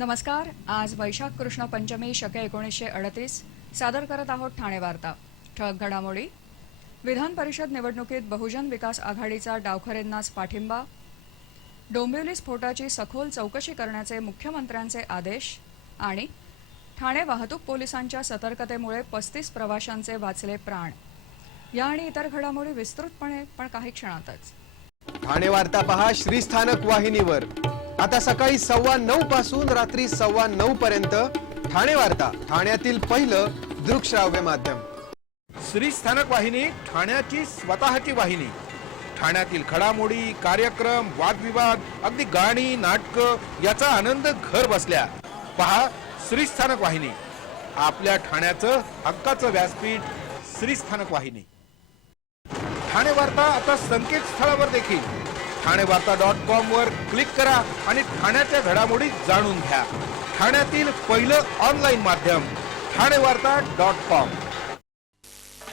नमस्कार. आज वैशाख कृष्ण पंचमी शके 1938 सादर करत आहोत ठाणे वार्ता. ठळक घडामोडी. विधान परिषद निवडणुकीत बहुजन विकास आघाडीचा डावखरेंनाच पाठिंबा. डोंबिवली स्फोटाची सखोल चौकशी करण्याचे मुख्यमंत्र्यांचे आदेश. आणि ठाणे वाहतूक पोलिसांच्या सतर्कतेमुळे 35 प्रवाशांचे वाचले प्राण. या आणि इतर घडामोडी विस्तृतपणे पण काही क्षणातच. ठाणे वार्ता पहा श्रीस्थानक वाहिनीवर. आता सकाळी 9:15 पासून रात्री 9:15 पर्यंत ठाणे वार्ता, ठाण्यातील पहिलं दृकश्राव्य माध्यम. श्रीस्थानक वाहिनी, ठाण्याची स्वतःची वाहिनी. ठाण्यातील घडामोडी, कार्यक्रम, वादविवाद, अगदी गाणी, नाटकं याचा आनंद घर बसल्या. पहा श्रीस्थानक वाहिनी, आपल्या ठाण्याचं हक्काचं व्यासपीठ. श्रीस्थानक वाहिनी. ठाणे वार्ता आता संकेतस्थळावर देखील ठाणेवार्ता.com वर क्लिक करा आणि ठाण्याच्या घडामोडी जाणून घ्या. ठाण्यातील पहिलं ऑनलाईन माध्यम ठाणेवार्ता.com.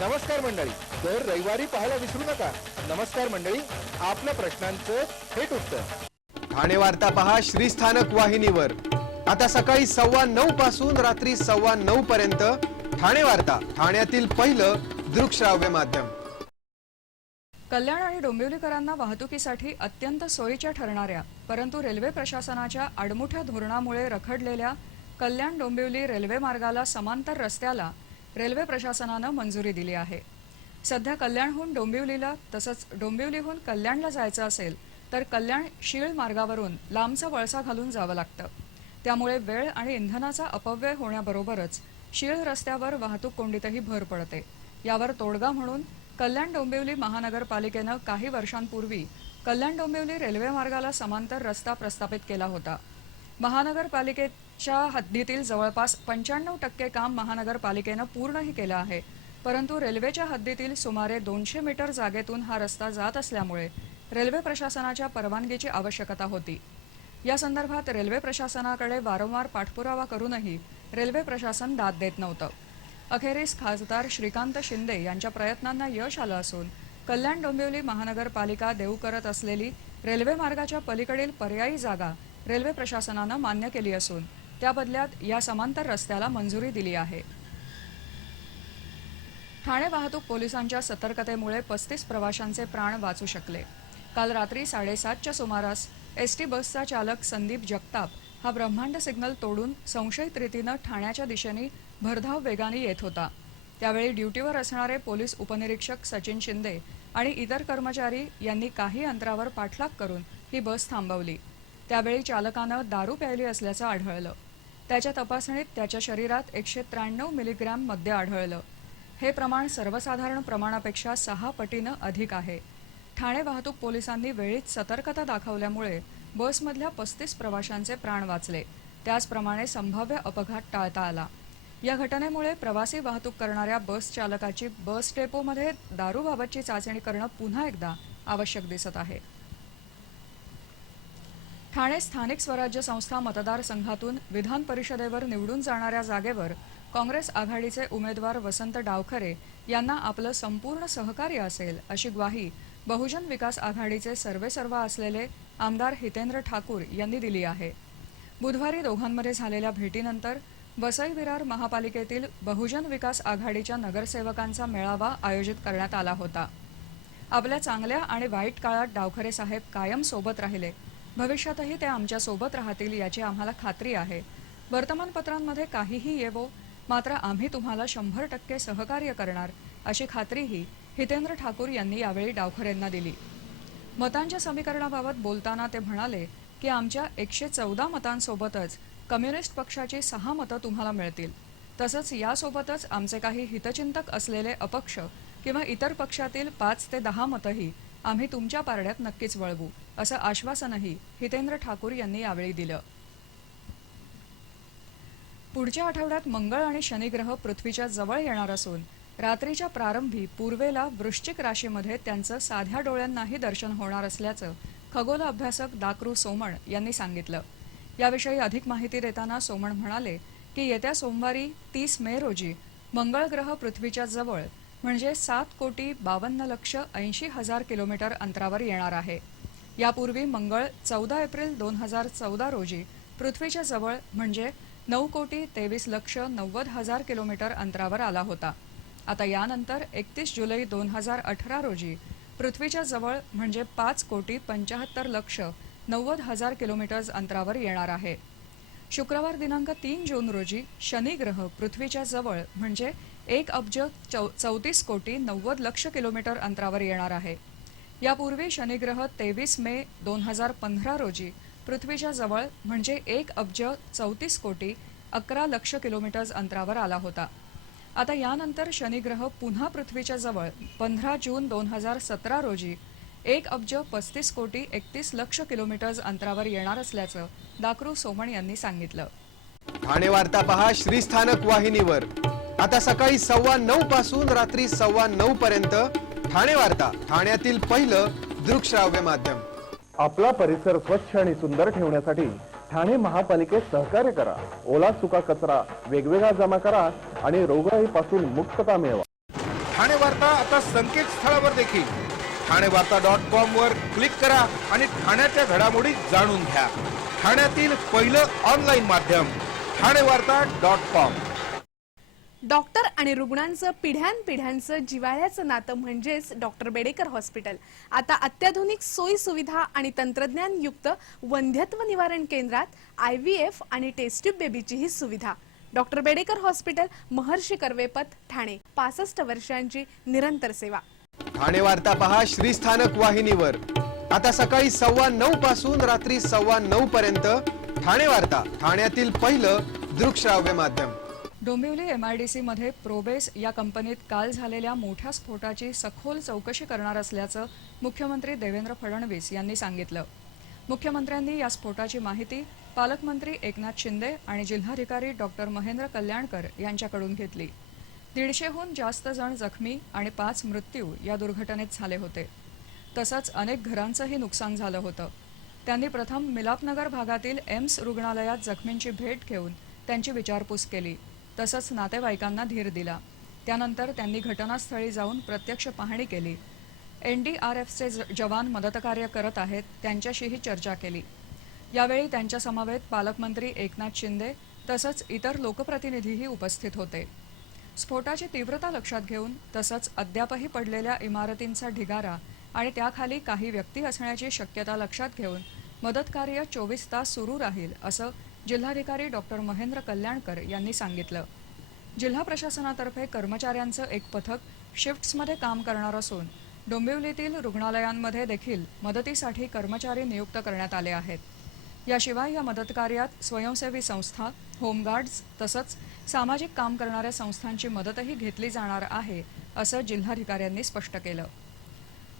नमस्कार मंडळी, दर रविवारी पाहायला विसरू नका. नमस्कार मंडळी, आपल्या प्रश्नांचं थेट उत्तर. ठाणे वार्ता पहा श्रीस्थानक वाहिनीवर. आता सकाळी 9:15 पासून रात्री 9:15 पर्यंत ठाणे वार्ता, ठाण्यातील पहिलं दृकश्राव्य माध्यम. कल्याण आणि डोंबिवलीकरांना वाहतुकीसाठी अत्यंत सोयीच्या ठरणाऱ्या परंतु रेल्वे प्रशासनाच्या आडमुठ्या धोरणामुळे रखडलेल्या कल्याण डोंबिवली रेल्वे मार्गाला समांतर रस्त्याला रेल्वे प्रशासनानं मंजुरी दिली आहे. सध्या कल्याणहून डोंबिवलीला तसंच डोंबिवलीहून कल्याणला जायचं असेल तर कल्याण शीळ मार्गावरून लांबचा वळसा घालून जावं लागतं. त्यामुळे वेळ आणि इंधनाचा अपव्यय होण्याबरोबरच शीळ रस्त्यावर वाहतूक कोंडीतही भर पडते. यावर तोडगा म्हणून कल्याण डोंबिवली महानगरपालिकेनं काही वर्षांपूर्वी कल्याण डोंबिवली रेल्वे मार्गाला समांतर रस्ता प्रस्थापित केला होता. महानगरपालिकेच्या हद्दीतील जवळपास 95% काम महानगरपालिकेनं पूर्णही केलं आहे. परंतु रेल्वेच्या हद्दीतील सुमारे 200 मीटर जागेतून हा रस्ता जात असल्यामुळे रेल्वे प्रशासनाच्या परवानगीची आवश्यकता होती. या संदर्भात रेल्वे प्रशासनाकडे वारंवार पाठपुरावा करूनही रेल्वे प्रशासन दाद देत नव्हतं. अखेरीस खासदार श्रीकांत शिंदे यांच्या प्रयत्नांना यश आलं असून कल्याण डोंबिवली महानगरपालिका देऊ करत असलेली रेल्वे मार्गाच्या पलीकडील पर्यायी जागा रेल्वे प्रशासनानं मान्य केली असून त्या बदल्यात या समांतर रस्त्याला मंजुरी दिली आहे. ठाणे वाहतूक पोलिसांच्या सतर्कतेमुळे 35 प्रवाशांचे प्राण वाचू शकले. काल रात्री 7:30च्या सुमारास एसटी बसचा चालक संदीप जगताप हा ब्रह्मांड सिग्नल तोडून संशयित रीतीनं ठाण्याच्या दिशेने भरधाव वेगाने येत होता. त्यावेळी ड्युटीवर असणारे पोलीस उपनिरीक्षक सचिन शिंदे आणि इतर कर्मचारी यांनी काही अंतरावर पाठलाग करून ही बस थांबवली. त्यावेळी चालकानं दारू प्यायली असल्याचं आढळलं. त्याच्या तपासणीत त्याच्या शरीरात 193 मिलीग्रॅम मद्य आढळलं. हे प्रमाण सर्वसाधारण प्रमाणापेक्षा 6 पटीनं अधिक आहे. ठाणे वाहतूक पोलिसांनी वेळीच सतर्कता दाखवल्यामुळे बसमधल्या 35 प्रवाशांचे प्राण वाचले. त्याचप्रमाणे संभाव्य अपघात टाळता आला. या घटनेमुळे प्रवासी वाहतूक करणाऱ्या बस चालकाची बस डेपोमध्ये दारूबाबतची चाचणी करणं पुन्हा एकदा आवश्यक दिसत आहे. ठाणे स्थानिक स्वराज्य संस्था मतदारसंघातून विधान परिषदेवर निवडून जाणाऱ्या जागेवर काँग्रेस आघाडीचे उमेदवार वसंत डावखरे यांना आपलं संपूर्ण सहकार्य असेल अशी ग्वाही बहुजन विकास आघाडीचे सर्वेसर्वा असलेले आमदार हितेंद्र ठाकूर यांनी दिली आहे. बुधवारी दोघांमध्ये झालेल्या भेटीनंतर वसई विरार महापालिकेतील बहुजन विकास आघाडीच्या नगरसेवकांचा मेळावा आयोजित करण्यात आला होता. आपल्या चांगल्या आणि वाईट काळात डावखरे साहेब कायम सोबत राहिले. भविष्यातही ते आमच्या सोबत राहतील याची आम्हाला खात्री आहे. वर्तमानपत्रांमध्ये काहीही येवो, मात्र आम्ही तुम्हाला 100% सहकार्य करणार अशी खात्रीही हितेंद्र ठाकूर यांनी यावेळी डावखरेंना दिली. मतांच्या समीकरणाबाबत बोलताना ते म्हणाले की आमच्या 114 मतांसोबतच कम्युनिस्ट पक्षाची 6 मतं तुम्हाला मिळतील. तसंच यासोबतच आमचे काही हितचिंतक असलेले अपक्ष किंवा इतर पक्षातील 5 ते 10 मतंही आम्ही तुमच्या पारड्यात नक्कीच वळवू असं आश्वासनही हितेंद्र ठाकूर यांनी यावेळी दिलं. पुढच्या आठवड्यात मंगळ आणि शनिग्रह पृथ्वीच्या जवळ येणार असून रात्रीच्या प्रारंभी पूर्वेला वृश्चिक राशीमध्ये त्यांचं साध्या डोळ्यांनाही दर्शन होणार असल्याचं खगोल अभ्यासक दाक्रू सोमण यांनी सांगितलं. याविषयी अधिक माहिती देताना सोमण म्हणाले की येत्या सोमवारी 30 मे रोजी मंगळ ग्रह पृथ्वीच्या जवळ म्हणजे 7,52,80,000 किलोमीटर अंतरावर येणार आहे. यापूर्वी मंगळ 14 एप्रिल 2014 रोजी पृथ्वीच्या जवळ म्हणजे 9,23,90,000 किलोमीटर अंतरावर आला होता. आता यानंतर 31 जुलै 2018 रोजी पृथ्वीच्या जवळ म्हणजे 5,75,90,000 किलोमीटर अंतरावर येणार आहे. शुक्रवार दिनांक 3 जून रोजी शनी ग्रह पृथ्वीच्या जवळ म्हणजे 1,34,90,00,000 किलोमीटर अंतरावर येणार आहे. यापूर्वी शनिग्रह 23 मे 2015 रोजी पृथ्वीच्या जवळ म्हणजे 1,34,11,00,000 किलोमीटर अंतरावर आला होता. आता यानंतर शनिग्रह पुन्हा पृथ्वीच्या जवळ 15 जून 2017 रोजी 1,35,31,00,000 किलोमीटर अंतरावर येणार असल्याचं दाकरू सोमण यांनी सांगितलं. ठाणे वार्ता पहा श्रीस्थानक वाहिनीवर. आता सकाळी 9:15 पासून रात्री 9:15 पर्यंत ठाणे वार्ता, ठाण्यातील पहिलं दृकश्राव्य माध्यम. आपला परिसर स्वच्छ आणि सुंदर ठेवण्यासाठी ठाणे महापालिकेत सहकार्य करा. ओला सुका कचरा वेगवेगळा जमा करा आणि रोगराईपासून मुक्तता मिळवा. ठाणे वार्ता आता संकेतस्थळावर देखील ठाणेवार्ता.com वर क्लिक करा आणि ठाण्याच्या घडामोडी जाणून घ्या. ठाण्यातील पहिलं ऑनलाईन माध्यम ठाणेवार्ता.com. डॉक्टर आणि रुग्णांचं पिढ्यानपिढ्यांचं जिव्हाळ्याचं नातं म्हणजेच डॉक्टर बेडेकर हॉस्पिटल. आता अत्याधुनिक सोयी सुविधा आणि तंत्रज्ञान युक्त वंध्यत्व निवारण केंद्रात IVF आणि टेस्ट ट्यूब बेबीचीही सुविधा. डॉक्टर बेडेकर हॉस्पिटल, महर्षी कर्वेपथ, ठाणे. 65 वर्षांची निरंतर सेवा. ठाणे वार्ता पहा श्रीस्थानक वाहिनीवर. आता सकाळी 9:15 पासून रात्री 9:15 पर्यंत ठाणे वार्ता, ठाण्यातील पहिलं दृकश्राव्य माध्यम. डोंबिवली MIDC मध्ये प्रोबेस या कंपनीत काल झालेल्या मोठ्या स्फोटाची सखोल चौकशी करणार असल्याचं मुख्यमंत्री देवेंद्र फडणवीस यांनी सांगितलं. मुख्यमंत्र्यांनी या स्फोटाची माहिती पालकमंत्री एकनाथ शिंदे आणि जिल्हाधिकारी डॉक्टर महेंद्र कल्याणकर यांच्याकडून घेतली. 150हून जास्त जण जखमी आणि 5 मृत्यू या दुर्घटनेत झाले होते. तसंच अनेक घरांचंही नुकसान झालं होतं. त्यांनी प्रथम मिलापनगर भागातील एम्स रुग्णालयात जखमींची भेट घेऊन त्यांची विचारपूस केली. तसंच नातेवाईकांना धीर दिला. त्यानंतर त्यांनी घटनास्थळी जाऊन प्रत्यक्ष पाहणी केली. NDRFचे जवान मदतकार्य करत आहेत त्यांच्याशीही चर्चा केली. यावेळी त्यांच्या समवेत पालकमंत्री एकनाथ शिंदे तसंच इतर लोकप्रतिनिधीही उपस्थित होते. स्फोटाची तीव्रता लक्षात घेऊन तसंच अद्यापही पडलेल्या इमारतींचा ढिगारा आणि त्याखाली काही व्यक्ती असण्याची शक्यता लक्षात घेऊन मदतकार्य 24 तास सुरू राहील असं जिल्हाधिकारी डॉक्टर महेंद्र कल्याणकर यांनी सांगितलं. जिल्हा प्रशासनातर्फे कर्मचाऱ्यांचं एक पथक शिफ्ट्समध्ये काम करणार असून डोंबिवलीतील रुग्णालयांमध्ये देखील मदतीसाठी कर्मचारी नियुक्त करण्यात आले आहेत. याशिवाय या मदतकार्यात स्वयंसेवी संस्था, होमगार्ड्स तसंच सामाजिक काम करणाऱ्या संस्थांची मदतही घेतली जाणार आहे असं जिल्हाधिकाऱ्यांनी स्पष्ट केलं.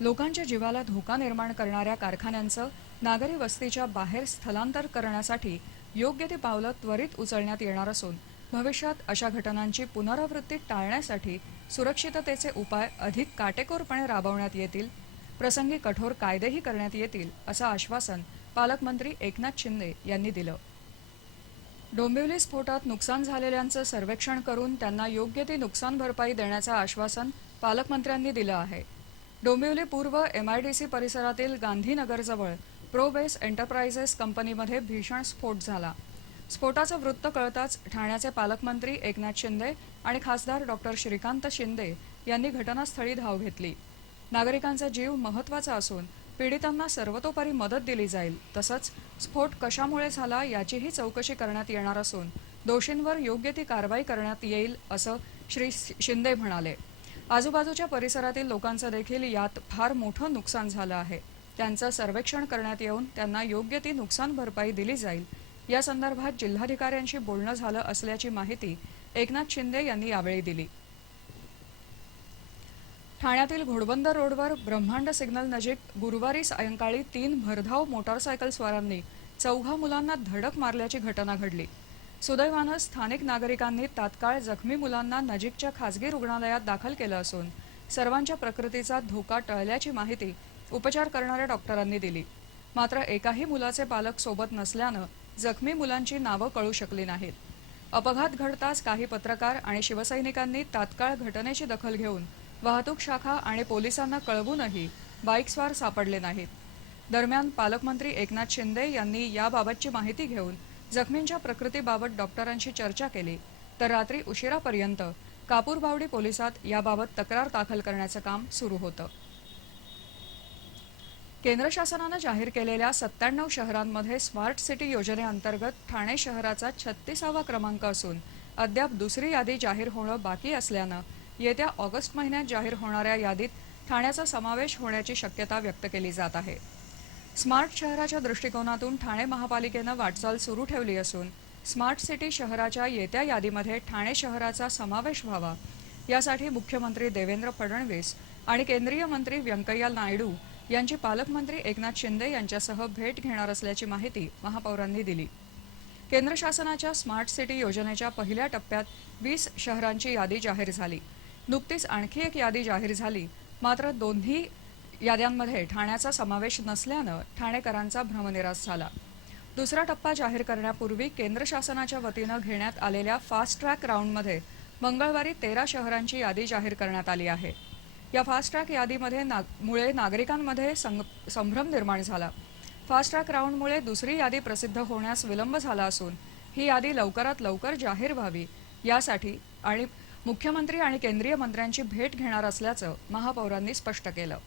लोकांच्या जीवाला धोका निर्माण करणाऱ्या कारखान्यांचं नागरी वस्तीच्या बाहेर स्थलांतर करण्यासाठी योग्य ती पावलं त्वरित उचलण्यात येणार असून भविष्यात अशा घटनांची पुनरावृत्ती टाळण्यासाठी सुरक्षिततेचे उपाय अधिक काटेकोरपणे राबवण्यात येतील. प्रसंगी कठोर कायदेही करण्यात येतील असं आश्वासन पालकमंत्री एकनाथ शिंदे यांनी दिलं. डोंबिवली स्फोटात नुकसान झालेल्यांचं सर्वेक्षण करून त्यांना योग्य ती नुकसान भरपाई देण्याचं आश्वासन पालकमंत्र्यांनी दिलं आहे. डोंबिवली पूर्व MIDC परिसरातील गांधीनगरजवळ प्रोबेस एंटरप्राइजेस कंपनीमध्ये भीषण स्फोट झाला. स्फोटाचं वृत्त कळताच ठाण्याचे पालकमंत्री एकनाथ शिंदे आणि खासदार डॉक्टर श्रीकांत शिंदे यांनी घटनास्थळी धाव घेतली. नागरिकांचा जीव महत्त्वाचा असून पीडितांना सर्वतोपरी मदत दिली जाईल. तसंच स्फोट कशामुळे झाला याचीही चौकशी करण्यात येणार असून दोषींवर योग्य ती कारवाई करण्यात येईल असं श्री शिंदे म्हणाले. आजूबाजूच्या परिसरातील लोकांचं देखील यात फार मोठं नुकसान झालं आहे. त्यांचं सर्वेक्षण करण्यात येऊन त्यांना योग्य ती नुकसान भरपाई दिली जाईल. या संदर्भात जिल्हाधिकाऱ्यांशी बोलणं झालं असल्याची माहिती एकनाथ शिंदे यांनी यावेळी दिली. ठाण्यातील घोडबंदर रोडवर ब्रह्मांड सिग्नल नजीक गुरुवारी सायंकाळी 3 भरधाव मोटारसायकल स्वारांनी 4 मुलांना धडक मारल्याची घटना घडली. सुदैवानं स्थानिक नागरिकांनी तात्काळ जखमी मुलांना नजीकच्या खासगी रुग्णालयात दाखल केलं असून सर्वांच्या प्रकृतीचा धोका टळल्याची माहिती उपचार करणाऱ्या डॉक्टरांनी दिली. मात्र एकाही मुलाचे पालक सोबत नसल्यानं जखमी मुलांची नावं कळू शकली नाहीत. अपघात घडताच काही पत्रकार आणि शिवसैनिकांनी तात्काळ घटनेची दखल घेऊन वाहतूक शाखा आणि पोलिसांना कळवूनही बाईकस्वार सापडले नाहीत. दरम्यान पालकमंत्री एकनाथ शिंदे यांनी याबाबतची माहिती घेऊन जखमींच्या प्रकृतीबाबत डॉक्टरांशी चर्चा केली तर रात्री उशिरापर्यंत कापूरबावडी पोलिसात याबाबत तक्रार दाखल करण्याचं काम सुरू होतं. केंद्र शासनानं जाहीर केलेल्या 97 शहरांमध्ये स्मार्ट सिटी योजनेअंतर्गत ठाणे शहराचा 36वा क्रमांक असून अद्याप दुसरी यादी जाहीर होणं बाकी असल्यानं येत्या ऑगस्ट महिन्यात जाहीर होणाऱ्या यादीत ठाण्याचा समावेश होण्याची शक्यता व्यक्त केली जात आहे. स्मार्ट शहराच्या दृष्टिकोनातून ठाणे महापालिकेनं वाटचाल सुरू ठेवली असून स्मार्ट सिटी शहराच्या येत्या यादीमध्ये ठाणे शहराचा समावेश व्हावा यासाठी मुख्यमंत्री देवेंद्र फडणवीस आणि केंद्रीय मंत्री व्यंकय्या नायडू यांची पालकमंत्री एकनाथ शिंदे यांच्यासह भेट घेणार असल्याची माहिती महापौरांनी दिली. केंद्र शासनाच्या स्मार्ट सिटी योजनेच्या पहिल्या टप्प्यात 20 शहरांची यादी जाहीर झाली. नुकतीच आणखी एक यादी जाहीर झाली, मात्र दोन्ही याद्यांमध्ये ठाण्याचा समावेश नसल्यानं ठाणेकरांचा भ्रमनिरास झाला. दुसरा टप्पा जाहीर करण्यापूर्वी केंद्र शासनाच्या वतीनं घेण्यात आलेल्या फास्ट ट्रॅक राऊंडमध्ये मंगळवारी 13 शहरांची यादी जाहीर करण्यात आली आहे. या फास्ट ट्रॅक यादीमध्ये मुळे नागरिकांमध्ये संभ्रम निर्माण झाला. फास्ट ट्रॅक राऊंडमुळे दुसरी यादी प्रसिद्ध होण्यास विलंब झाला असून ही यादी लवकरात लवकर जाहीर व्हावी यासाठी आणि मुख्यमंत्री आणि केंद्रीय मंत्र्यांची भेट घेणार असल्याचं महापौरांनी स्पष्ट केलं.